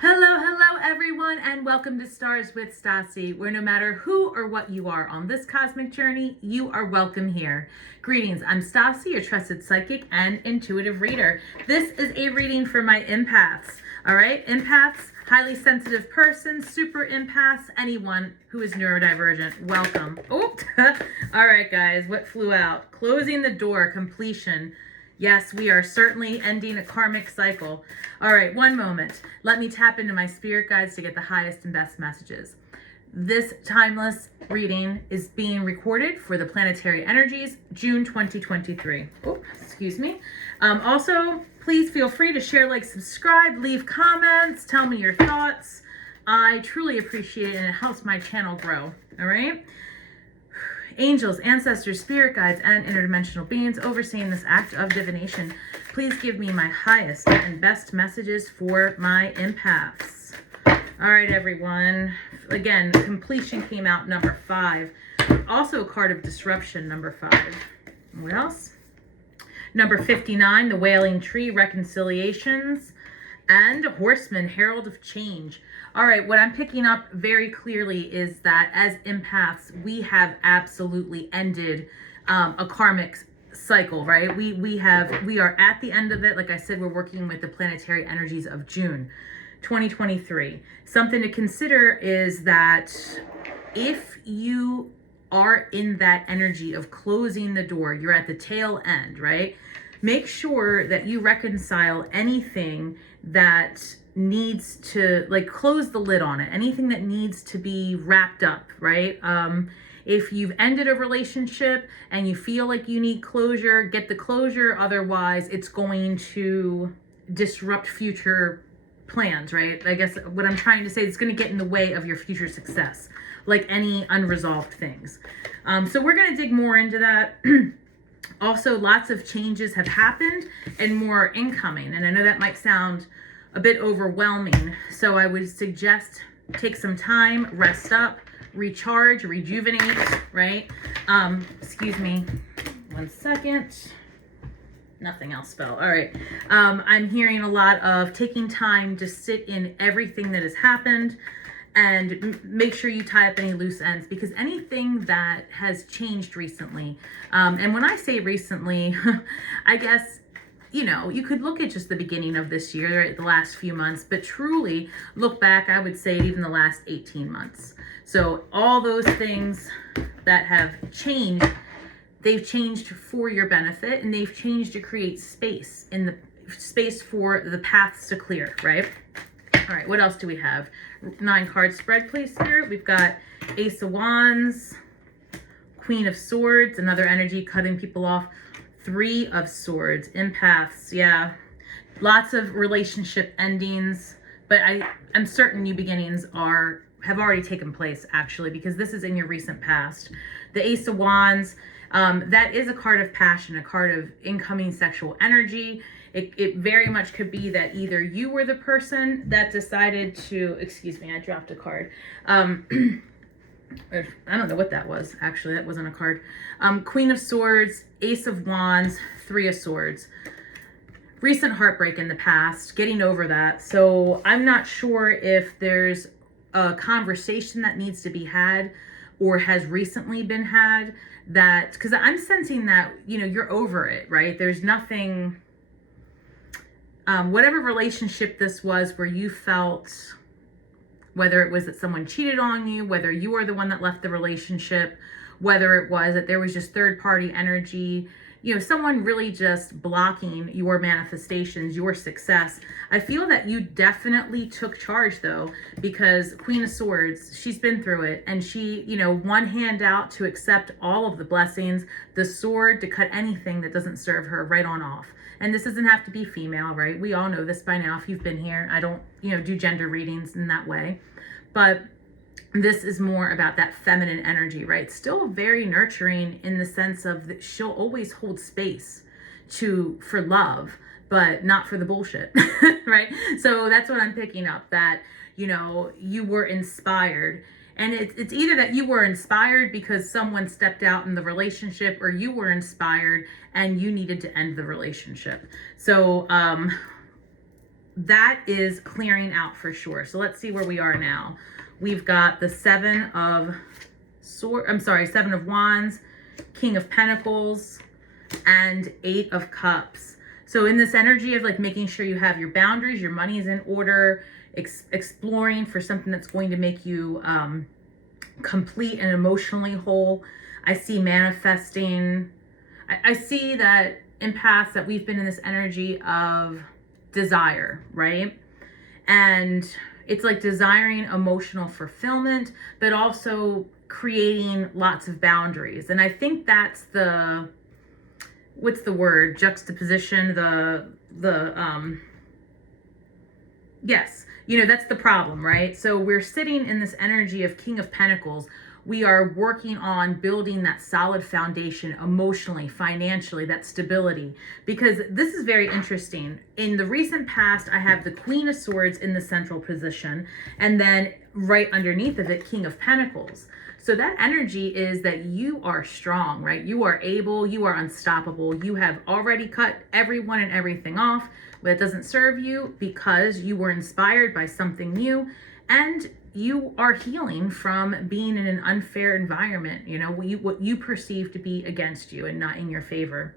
Hello everyone, and welcome to Stars with Stasi, where no matter who or what you are on this cosmic journey, you are welcome here. Greetings, I'm Stasi, your trusted psychic and intuitive reader. This is a reading for my empaths, all right? Empaths, highly sensitive persons, super empaths, anyone who is neurodivergent, welcome. Oh, all right guys, what flew out? Closing the door, completion. Yes, we are certainly ending a karmic cycle. All right, one moment. Let me tap into my spirit guides to get the highest and best messages. This timeless reading is being recorded for the planetary energies, June 2023. Oh, excuse me. Also, please feel free to share, like, subscribe, leave comments, tell me your thoughts. I truly appreciate it, and it helps my channel grow. All right? Angels, ancestors, spirit guides, and interdimensional beings overseeing this act of divination, please give me my highest and best messages for my empaths. All right, everyone. Again, completion came out, number 5. Also a card of disruption, number 5. What else? Number 59, the Wailing Tree, reconciliations, and Horseman, herald of change. All right, what I'm picking up very clearly is that as empaths, we have absolutely ended a karmic cycle, right? We are at the end of it. Like I said, we're working with the planetary energies of June 2023. Something to consider is that if you are in that energy of closing the door, you're at the tail end, right? Make sure that you reconcile anything that needs to, like, close the lid on it, anything that needs to be wrapped up, right? If you've ended a relationship and you feel like you need closure, get the closure. Otherwise, it's going to disrupt future plans, right? I guess what I'm trying to say is it's going to get in the way of your future success, like any unresolved things. So we're going to dig more into that. Also, lots of changes have happened and more incoming. And I know that might sound a bit overwhelming. So I would suggest take some time, rest up, recharge, rejuvenate, right? Excuse me, one second. Nothing else fell. All right. I'm hearing a lot of taking time to sit in everything that has happened and make sure you tie up any loose ends, because anything that has changed recently, and when I say recently, I guess, you know, you could look at just the beginning of this year, right, the last few months, but truly look back, I would say even the last 18 months. So all those things that have changed, they've changed for your benefit, and they've changed to create space in the space for the paths to clear, right? All right, what else do we have? 9 card spread, please, Spirit. We've got Ace of Wands, Queen of Swords, another energy cutting people off. 3 of Swords, empaths, yeah. Lots of relationship endings, but I'm certain new beginnings have already taken place, actually, because this is in your recent past. The Ace of Wands, that is a card of passion, a card of incoming sexual energy. It very much could be that either you were the person that decided to, excuse me, I dropped a card. I don't know what that was, actually. That wasn't a card. Queen of Swords, Ace of Wands, 3 of Swords. Recent heartbreak in the past, getting over that. So I'm not sure if there's a conversation that needs to be had or has recently been had, that, because I'm sensing that, you know, you're over it, right? There's nothing, whatever relationship this was where you felt, whether it was that someone cheated on you, whether you were the one that left the relationship, whether it was that there was just third-party energy, you know, someone really just blocking your manifestations, your success. I feel that you definitely took charge, though, because Queen of Swords, she's been through it, and she, you know, one hand out to accept all of the blessings, the sword to cut anything that doesn't serve her right on off. And this doesn't have to be female, right? We all know this by now if you've been here. I don't, you know, do gender readings in that way. But this is more about that feminine energy, right? Still very nurturing in the sense of that she'll always hold space for love, but not for the bullshit, right? So that's what I'm picking up, that, you know, you were inspired. And it's either that you were inspired because someone stepped out in the relationship, or you were inspired and you needed to end the relationship. So that is clearing out for sure. So let's see where we are now. We've got the Seven of Wands, King of Pentacles, and Eight of Cups. So in this energy of like making sure you have your boundaries, your money is in order, exploring for something that's going to make you complete and emotionally whole. I see manifesting. I see that empaths, that we've been in this energy of desire, right? And it's like desiring emotional fulfillment, but also creating lots of boundaries. And I think that's the, what's the word? Juxtaposition, yes, you know, that's the problem, right? So we're sitting in this energy of King of Pentacles. We are working on building that solid foundation emotionally, financially, that stability, because this is very interesting. In the recent past, I have the Queen of Swords in the central position, and then right underneath of it, King of Pentacles. So that energy is that you are strong, right? You are able, you are unstoppable. You have already cut everyone and everything off that doesn't serve you because you were inspired by something new, and you are healing from being in an unfair environment, you know, what you perceive to be against you and not in your favor.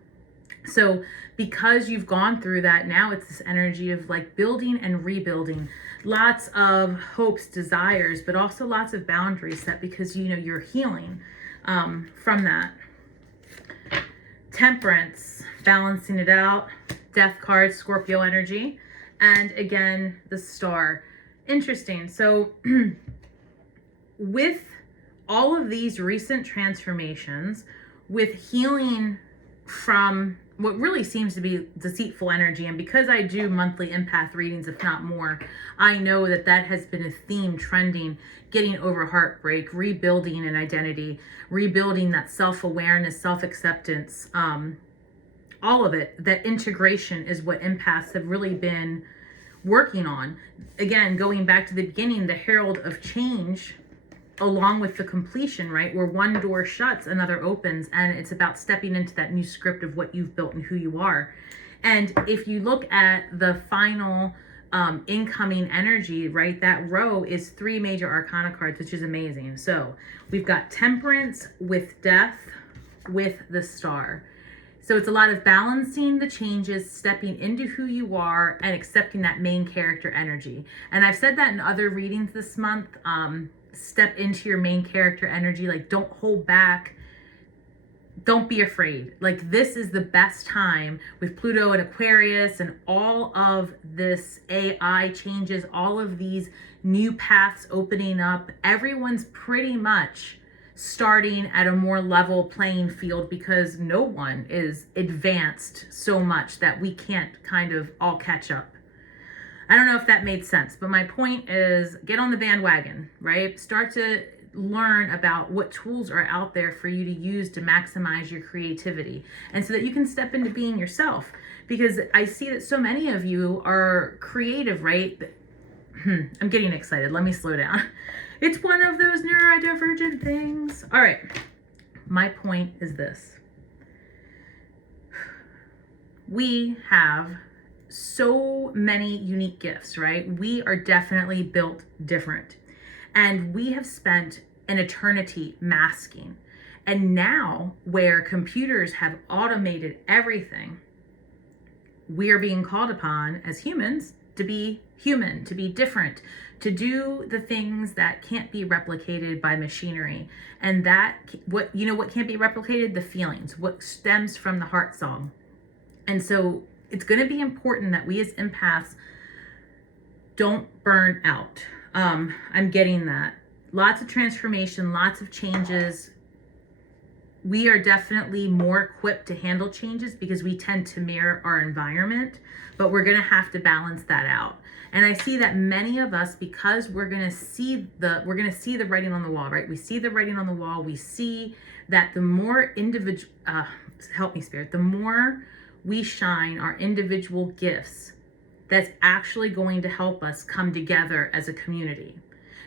So because you've gone through that, now it's this energy of like building and rebuilding, lots of hopes, desires, but also lots of boundaries set because, you know, you're healing from that. Temperance, balancing it out, Death card, Scorpio energy, and again, the Star. Interesting. So with all of these recent transformations, with healing from what really seems to be deceitful energy, and because I do monthly empath readings, if not more, I know that that has been a theme trending, getting over heartbreak, rebuilding an identity, rebuilding that self-awareness, self-acceptance, all of it. That integration is what empaths have really been working on. Again, going back to the beginning, the herald of change, along with the completion, right? Where one door shuts, another opens, and it's about stepping into that new script of what you've built and who you are. And if you look at the final incoming energy, right, that row is 3 major arcana cards, which is amazing. So we've got Temperance with Death with the Star. So it's a lot of balancing the changes, stepping into who you are, and accepting that main character energy. And I've said that in other readings this month. Step into your main character energy. Like, don't hold back. Don't be afraid. Like, this is the best time with Pluto and Aquarius and all of this AI changes, all of these new paths opening up. Everyone's pretty much starting at a more level playing field because no one is advanced so much that we can't kind of all catch up. I don't know if that made sense, but my point is get on the bandwagon, right? Start to learn about what tools are out there for you to use to maximize your creativity, and so that you can step into being yourself. Because I see that so many of you are creative, right? I'm getting excited. Let me slow down. It's one of those neurodivergent things. All right. My point is this. We have so many unique gifts, right? We are definitely built different. And we have spent an eternity masking. And now, where computers have automated everything, we are being called upon as humans to be human, to be different, to do the things that can't be replicated by machinery. And that, what can't be replicated? The feelings, what stems from the heart song. And so it's going to be important that we as empaths don't burn out. I'm getting that. Lots of transformation, lots of changes. We are definitely more equipped to handle changes because we tend to mirror our environment, but we're going to have to balance that out. And I see that many of us, because we're going to see the writing on the wall, right? We see the writing on the wall. We see that the more help me, Spirit, the more we shine our individual gifts, that's actually going to help us come together as a community.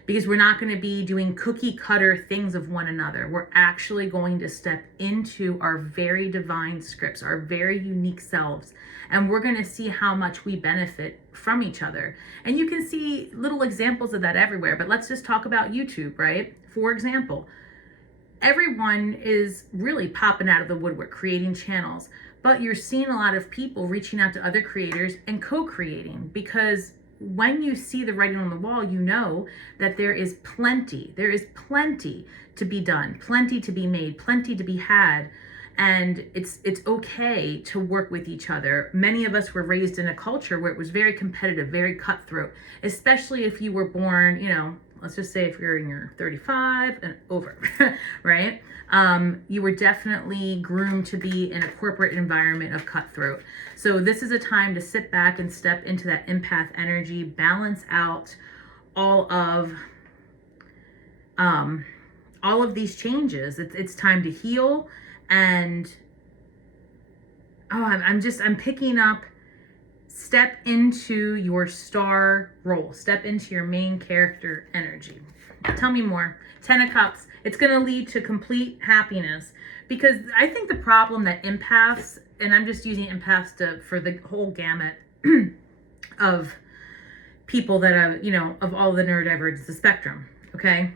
because we're not going to be doing cookie cutter things of one another. We're actually going to step into our very divine scripts, our very unique selves, and we're going to see how much we benefit from each other. And you can see little examples of that everywhere, but let's just talk about YouTube, right? For example, everyone is really popping out of the woodwork, creating channels, but you're seeing a lot of people reaching out to other creators and co-creating, because when you see the writing on the wall, you know that there is plenty to be done, plenty to be made, plenty to be had. And it's okay to work with each other. Many of us were raised in a culture where it was very competitive, very cutthroat, especially if you were born, you know, let's just say if you're in your 35 and over, right? You were definitely groomed to be in a corporate environment of cutthroat. So this is a time to sit back and step into that empath energy, balance out all of these changes. It's time to heal. And I'm picking up, step into your star role, step into your main character energy. Tell me more. 10 of Cups. It's going to lead to complete happiness, because I think the problem that empaths, and I'm just using empaths for the whole gamut of people that are, you know, of all the neurodivergence, the spectrum, okay?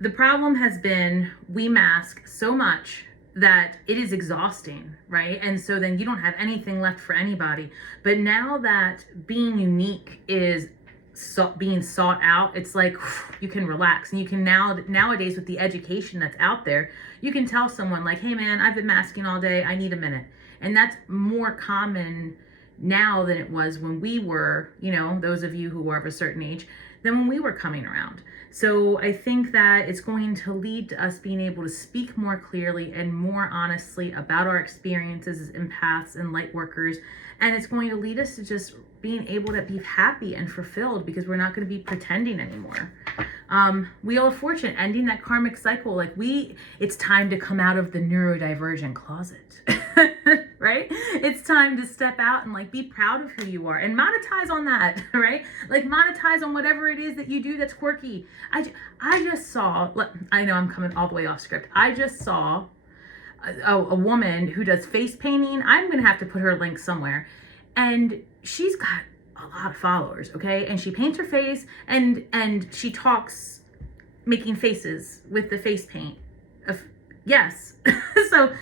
The problem has been we mask so much that it is exhausting, right? And so then you don't have anything left for anybody. But now that being unique is being sought out, it's like you can relax, and you can nowadays with the education that's out there, you can tell someone like, hey man, I've been masking all day, I need a minute. And that's more common now than it was when we were, you know, those of you who are of a certain age, than when we were coming around. So I think that it's going to lead to us being able to speak more clearly and more honestly about our experiences as empaths and light workers. And it's going to lead us to just being able to be happy and fulfilled, because we're not going to be pretending anymore. Wheel of Fortune, ending that karmic cycle. Like it's time to come out of the neurodivergent closet, right? It's time to step out and like be proud of who you are and monetize on that, right? Like monetize on whatever it is that you do that's quirky. I just saw, I know I'm coming all the way off script. I just saw a woman who does face painting. I'm going to have to put her link somewhere. And she's got a lot of followers, okay? And she paints her face and she talks making faces with the face paint. Yes. So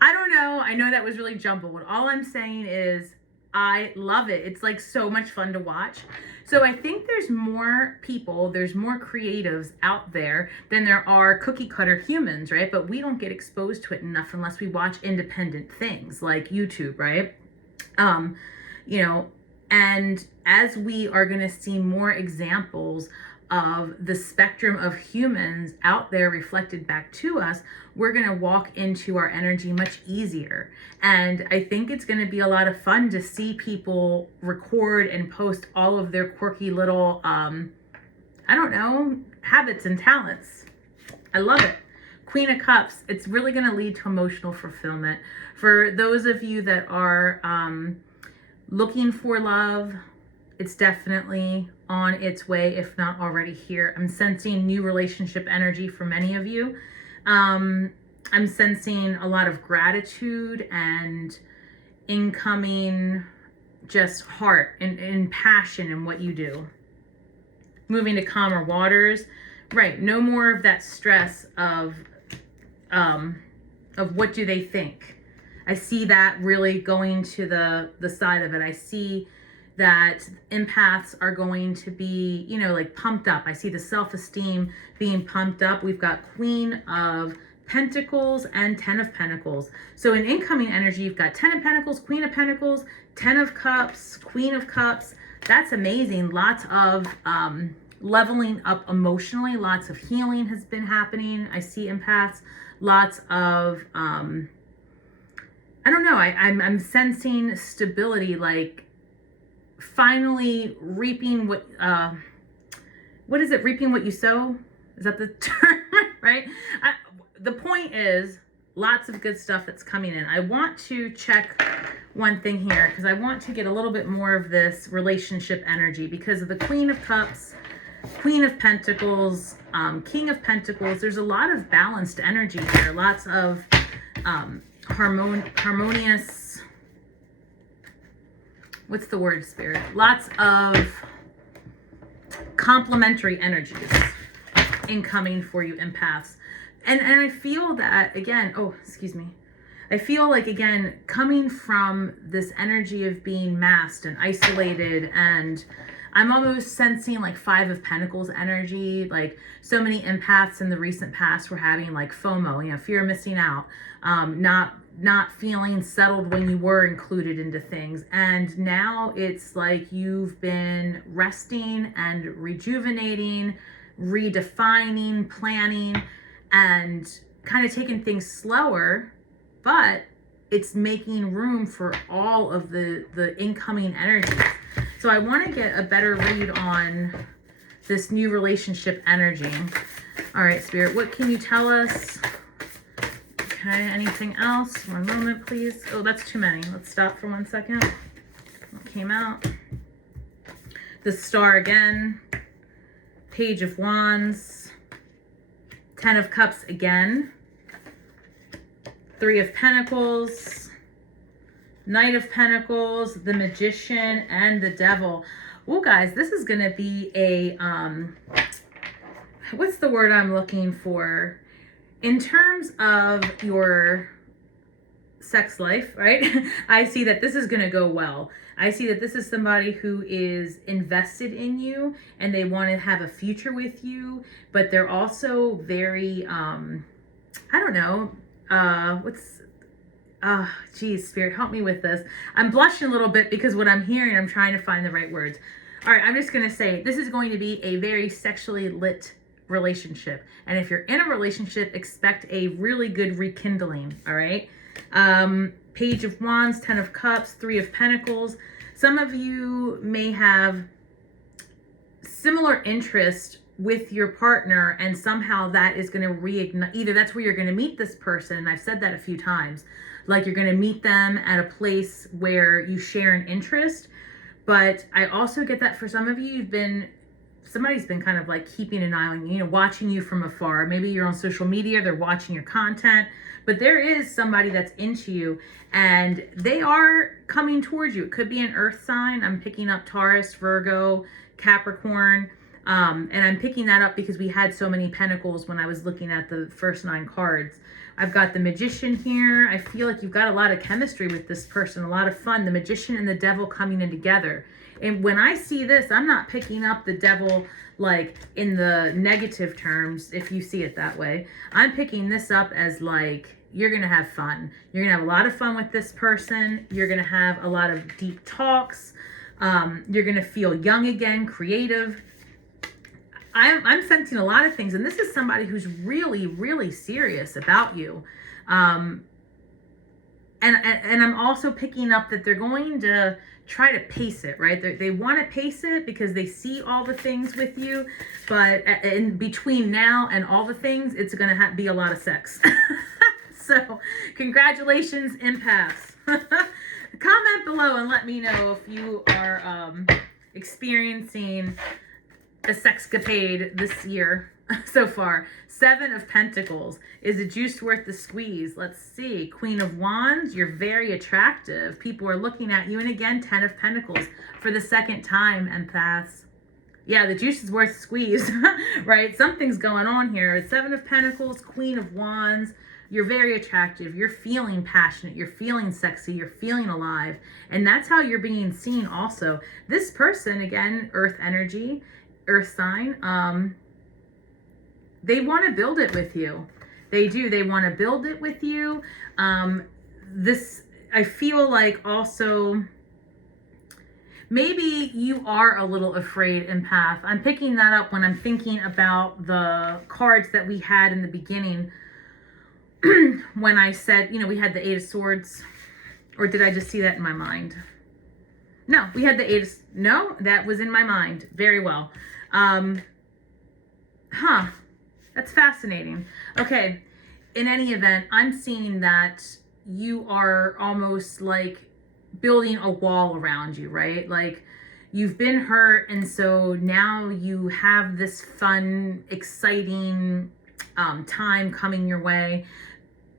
I don't know. I know that was really jumbled. All I'm saying is I love it. It's like so much fun to watch. So I think there's more people, there's more creatives out there than there are cookie cutter humans, right? But we don't get exposed to it enough unless we watch independent things like YouTube, right? You know, and as we are going to see more examples of the spectrum of humans out there reflected back to us, we're going to walk into our energy much easier. And I think it's going to be a lot of fun to see people record and post all of their quirky little, I don't know, habits and talents. I love it. Queen of Cups, it's really going to lead to emotional fulfillment. For those of you that are looking for love, it's definitely on its way, if not already here. I'm sensing new relationship energy for many of you. I'm sensing a lot of gratitude and incoming just heart and passion in what you do. Moving to calmer waters. Right, no more of that stress of what do they think. I see that really going to the side of it. I see that empaths are going to be, you know, like pumped up. I see the self-esteem being pumped up. We've got Queen of Pentacles and 10 of Pentacles. So in incoming energy, you've got 10 of Pentacles, Queen of Pentacles, 10 of Cups, Queen of Cups. That's amazing. Lots of leveling up emotionally. Lots of healing has been happening. I see empaths. Lots of, I don't know. I'm sensing stability, like finally reaping what is it? Reaping what you sow? Is that the term, right? The point is lots of good stuff that's coming in. I want to check one thing here, because I want to get a little bit more of this relationship energy because of the Queen of Cups, Queen of Pentacles, King of Pentacles. There's a lot of balanced energy here. Lots of harmonious, what's the word, Spirit? Lots of complementary energies incoming for you, empaths. And I feel that, again, oh, excuse me. I feel like, again, coming from this energy of being masked and isolated, and I'm almost sensing like Five of Pentacles energy. Like so many empaths in the recent past were having like FOMO, you know, fear of missing out, not feeling settled when you were included into things. And now it's like you've been resting and rejuvenating, redefining, planning, and kind of taking things slower, but it's making room for all of the incoming energies. So I want to get a better read on this new relationship energy. All right, Spirit, what can you tell us? Okay, anything else? One moment, please. Oh, that's too many. Let's stop for 1 second. What came out? The Star again. Page of Wands. Ten of Cups again. Three of Pentacles, Knight of Pentacles, the Magician, and the Devil. Well, guys, this is going to be a, what's the word I'm looking for? In terms of your sex life, right? I see that this is going to go well. I see that this is somebody who is invested in you and they want to have a future with you, but they're also very, I don't know, geez, Spirit, help me with this. I'm blushing a little bit because what I'm hearing, I'm trying to find the right words. All right, I'm just going to say this is going to be a very sexually lit relationship. And if you're in a relationship, expect a really good rekindling, all right? Page of Wands, Ten of Cups, Three of Pentacles. Some of you may have similar interest with your partner, and somehow that is going to reignite. Either that's where you're going to meet this person, and I've said that a few times, like you're going to meet them at a place where you share an interest. But I also get that for some of you, somebody's been kind of like keeping an eye on you, watching you from afar. Maybe you're on social media, they're watching your content, but there is somebody that's into you and they are coming towards you. It could be an earth sign. I'm picking up Taurus, Virgo, Capricorn. And I'm picking that up because we had so many pentacles when I was looking at the first 9 cards. I've got the Magician here. I feel like you've got a lot of chemistry with this person, a lot of fun. The Magician and the Devil coming in together. And when I see this, I'm not picking up the Devil like in the negative terms, if you see it that way. I'm picking this up as like, you're going to have fun. You're going to have a lot of fun with this person. You're going to have a lot of deep talks. You're going to feel young again, creative. I'm sensing a lot of things, and this is somebody who's really, really serious about you. And I'm also picking up that they're going to try to pace it, right? They want to pace it because they see all the things with you, but in between now and all the things, it's going to be a lot of sex. So congratulations, empaths. Comment below and let me know if you are experiencing a sexcapade this year so far. Seven of Pentacles. Is the juice worth the squeeze? Let's see. Queen of Wands. You're very attractive. People are looking at you. And again, 10 of Pentacles for the second time, empaths. Yeah, the juice is worth the squeeze, right? Something's going on here. 7 of Pentacles, Queen of Wands. You're very attractive. You're feeling passionate. You're feeling sexy. You're feeling alive. And that's how you're being seen also. This person, again, earth energy, earth sign, they want to build it with you. They do. They want to build it with you. This, I feel like also, maybe you are a little afraid, empath. I'm picking that up when I'm thinking about the cards that we had in the beginning when I said, we had the 8 of Swords. Or did I just see that in my mind? No, we had the 8 of... No, that was in my mind. Very well. That's fascinating. Okay, in any event, I'm seeing that you are almost like building a wall around you, right? Like you've been hurt, and so now you have this fun, exciting time coming your way,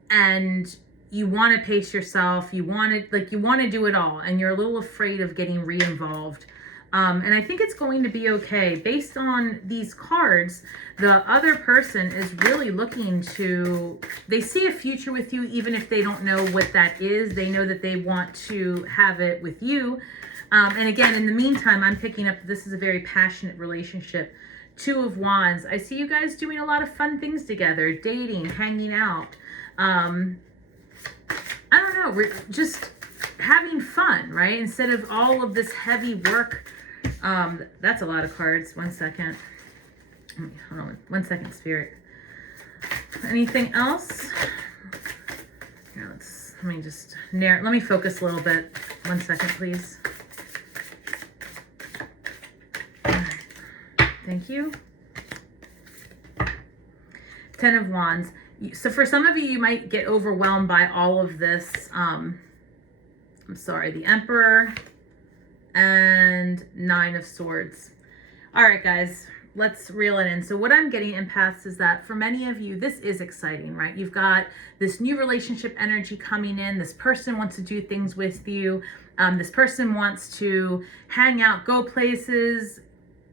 and you want to pace yourself. You want to do it all, and you're a little afraid of getting re-involved. And I think it's going to be okay. Based on these cards, the other person is really looking to, they see a future with you, even if they don't know what that is. They know that they want to have it with you. And again, in the meantime, I'm picking up this is a very passionate relationship. Two of Wands. I see you guys doing a lot of fun things together, dating, hanging out. I don't know, we're just having fun, right? Instead of all of this heavy work. That's a lot of cards. 1 second. Hold on. 1 second, Spirit. Anything else? Here, let me focus a little bit. 1 second, please. All right. Thank you. 10 of Wands. So for some of you, you might get overwhelmed by all of this. I'm sorry, the Emperor and 9 of Swords. All right, guys, let's reel it in. So what I'm getting, empaths, is that for many of you, this is exciting, right? You've got this new relationship energy coming in. This person wants to do things with you. This person wants to hang out, go places,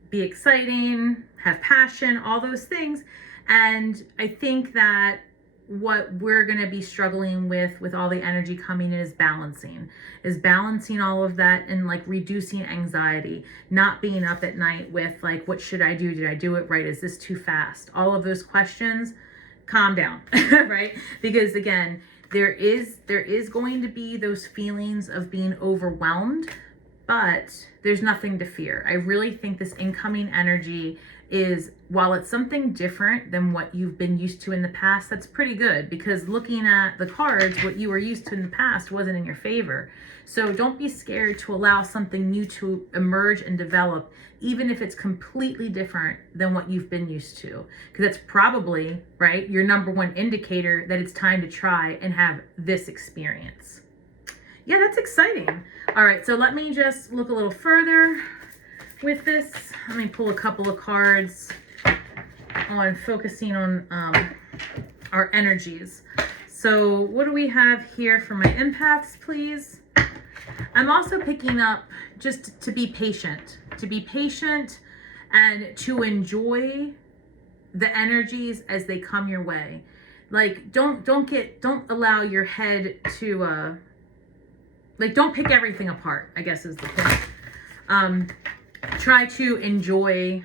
be exciting, have passion, all those things. And I think that what we're going to be struggling with all the energy coming in is balancing all of that, and like reducing anxiety, not being up at night with like, what should I do? Did I do it right? Is this too fast? All of those questions, calm down, right? Because again, there is going to be those feelings of being overwhelmed, but there's nothing to fear. I really think this incoming energy is, while it's something different than what you've been used to in the past, that's pretty good, because looking at the cards, what you were used to in the past wasn't in your favor. So don't be scared to allow something new to emerge and develop, even if it's completely different than what you've been used to, because that's probably, right, your number one indicator that it's time to try and have this experience. Yeah, that's exciting. All right, so let me just look a little further with this. Let me pull a couple of cards on focusing on our energies. So what do we have here for my empaths, please? I'm also picking up just to be patient and to enjoy the energies as they come your way. Like don't allow your head to don't pick everything apart, I guess is the point. Try to enjoy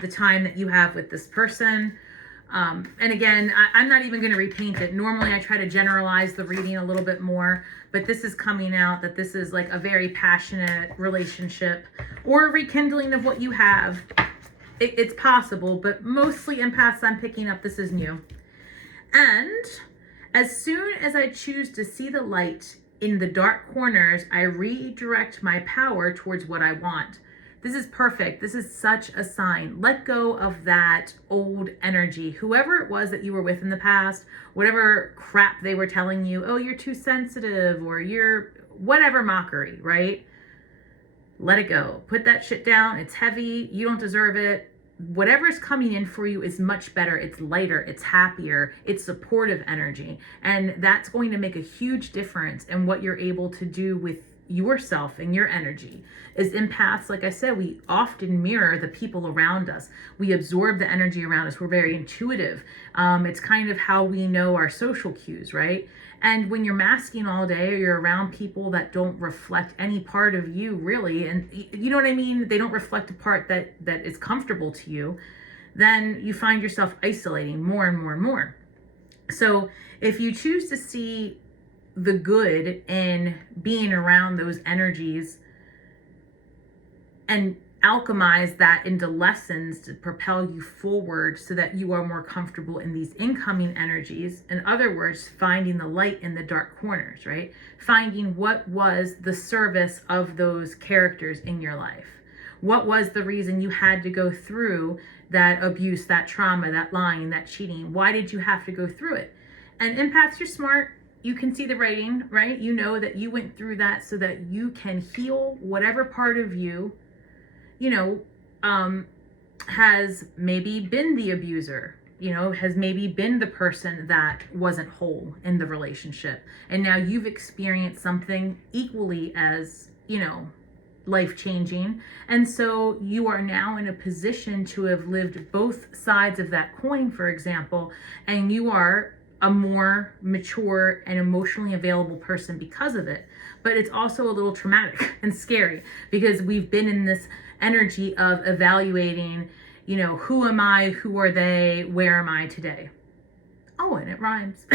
the time that you have with this person. And again, I'm not even going to repaint it. Normally I try to generalize the reading a little bit more, but this is coming out that this is like a very passionate relationship or a rekindling of what you have. It's possible, but mostly empaths I'm picking up, this is new. And as soon as I choose to see the light in the dark corners, I redirect my power towards what I want. This is perfect. This is such a sign. Let go of that old energy. Whoever it was that you were with in the past, whatever crap they were telling you, oh, you're too sensitive, or you're whatever mockery, right? Let it go. Put that shit down. It's heavy. You don't deserve it. Whatever's coming in for you is much better. It's lighter. It's happier. It's supportive energy. And that's going to make a huge difference in what you're able to do with yourself and your energy. As empaths, like I said, we often mirror the people around us. We absorb the energy around us. We're very intuitive. It's kind of how we know our social cues, right? And when you're masking all day, or you're around people that don't reflect any part of you really, and you know what I mean? They don't reflect a part that is comfortable to you, then you find yourself isolating more and more and more. So if you choose to see the good in being around those energies and alchemize that into lessons to propel you forward so that you are more comfortable in these incoming energies. In other words, finding the light in the dark corners, right? Finding what was the service of those characters in your life. What was the reason you had to go through that abuse, that trauma, that lying, that cheating? Why did you have to go through it? And empaths, you're smart. you can see the writing, right? You know that you went through that so that you can heal whatever part of you, has maybe been the abuser, has maybe been the person that wasn't whole in the relationship. And now you've experienced something equally as, life-changing. And so you are now in a position to have lived both sides of that coin, for example, and you are a more mature and emotionally available person because of it. But it's also a little traumatic and scary because we've been in this energy of evaluating, who am I, who are they, where am I today? Oh, and it rhymes.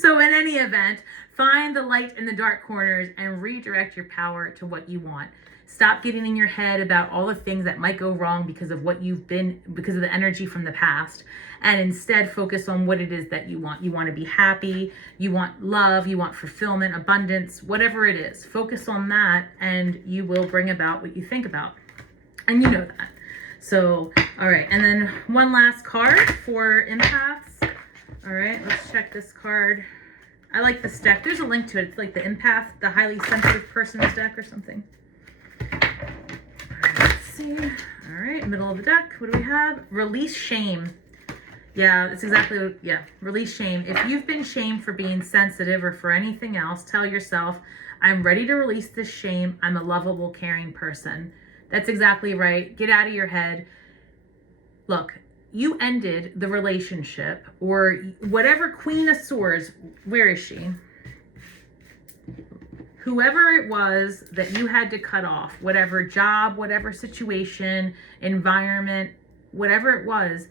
So in any event, find the light in the dark corners and redirect your power to what you want. Stop getting in your head about all the things that might go wrong because of what you've been, because of the energy from the past, and instead focus on what it is that you want. You want to be happy, you want love, you want fulfillment, abundance, whatever it is. Focus on that and you will bring about what you think about. And you know that. So, all right. And then one last card for empaths. All right, let's check this card. I like this deck. There's a link to it. It's like the Empath, the highly sensitive person's deck or something. All right, let's see. All right, middle of the deck. What do we have? Release shame. Yeah, it's exactly, release shame. If you've been shamed for being sensitive or for anything else, tell yourself, I'm ready to release this shame. I'm a lovable, caring person. That's exactly right. Get out of your head. Look, you ended the relationship or whatever Queen of Swords, where is she? Whoever it was that you had to cut off, whatever job, whatever situation, environment, whatever it was,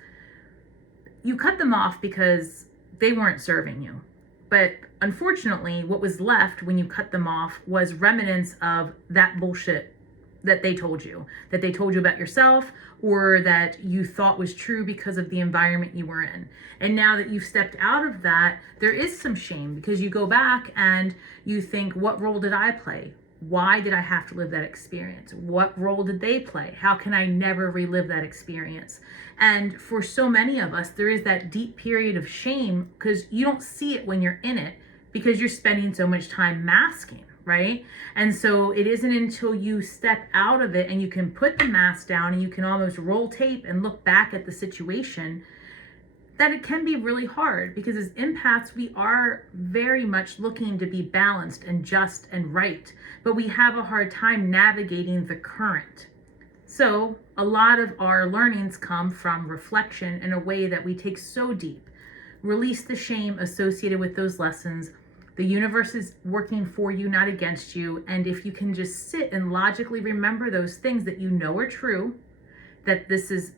you cut them off because they weren't serving you. But unfortunately, what was left when you cut them off was remnants of that bullshit that they told you about yourself, or that you thought was true because of the environment you were in. And now that you've stepped out of that, there is some shame because you go back and you think, what role did I play? Why did I have to live that experience? What role did they play? How can I never relive that experience? And for so many of us, there is that deep period of shame because you don't see it when you're in it because you're spending so much time masking. Right? And so it isn't until you step out of it and you can put the mask down and you can almost roll tape and look back at the situation that it can be really hard, because as empaths, we are very much looking to be balanced and just and right, but we have a hard time navigating the current. So a lot of our learnings come from reflection in a way that we take so deep. Release the shame associated with those lessons. The universe is working for you, not against you. And if you can just sit and logically remember those things that you know are true, that this is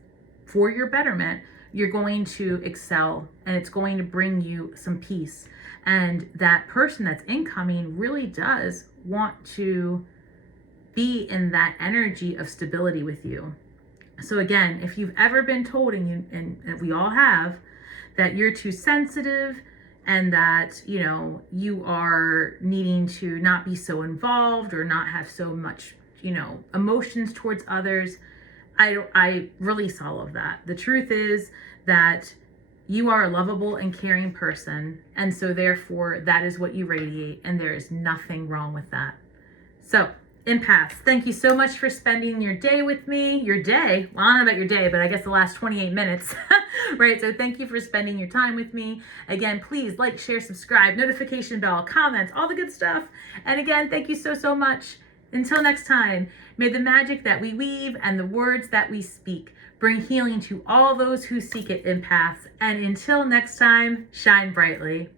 for your betterment, you're going to excel and it's going to bring you some peace. And that person that's incoming really does want to be in that energy of stability with you. So again, if you've ever been told, and we all have, that you're too sensitive, and that, you are needing to not be so involved or not have so much, emotions towards others, I release all of that. The truth is that you are a lovable and caring person. And so therefore, that is what you radiate. And there is nothing wrong with that. So, empaths, thank you so much for spending your day with me. Your day? Well, I don't know about your day, but I guess the last 28 minutes. Right? So thank you for spending your time with me. Again, please like, share, subscribe, notification bell, comments, all the good stuff. And again, thank you so, so much. Until next time, may the magic that we weave and the words that we speak bring healing to all those who seek it, empaths. And until next time, shine brightly.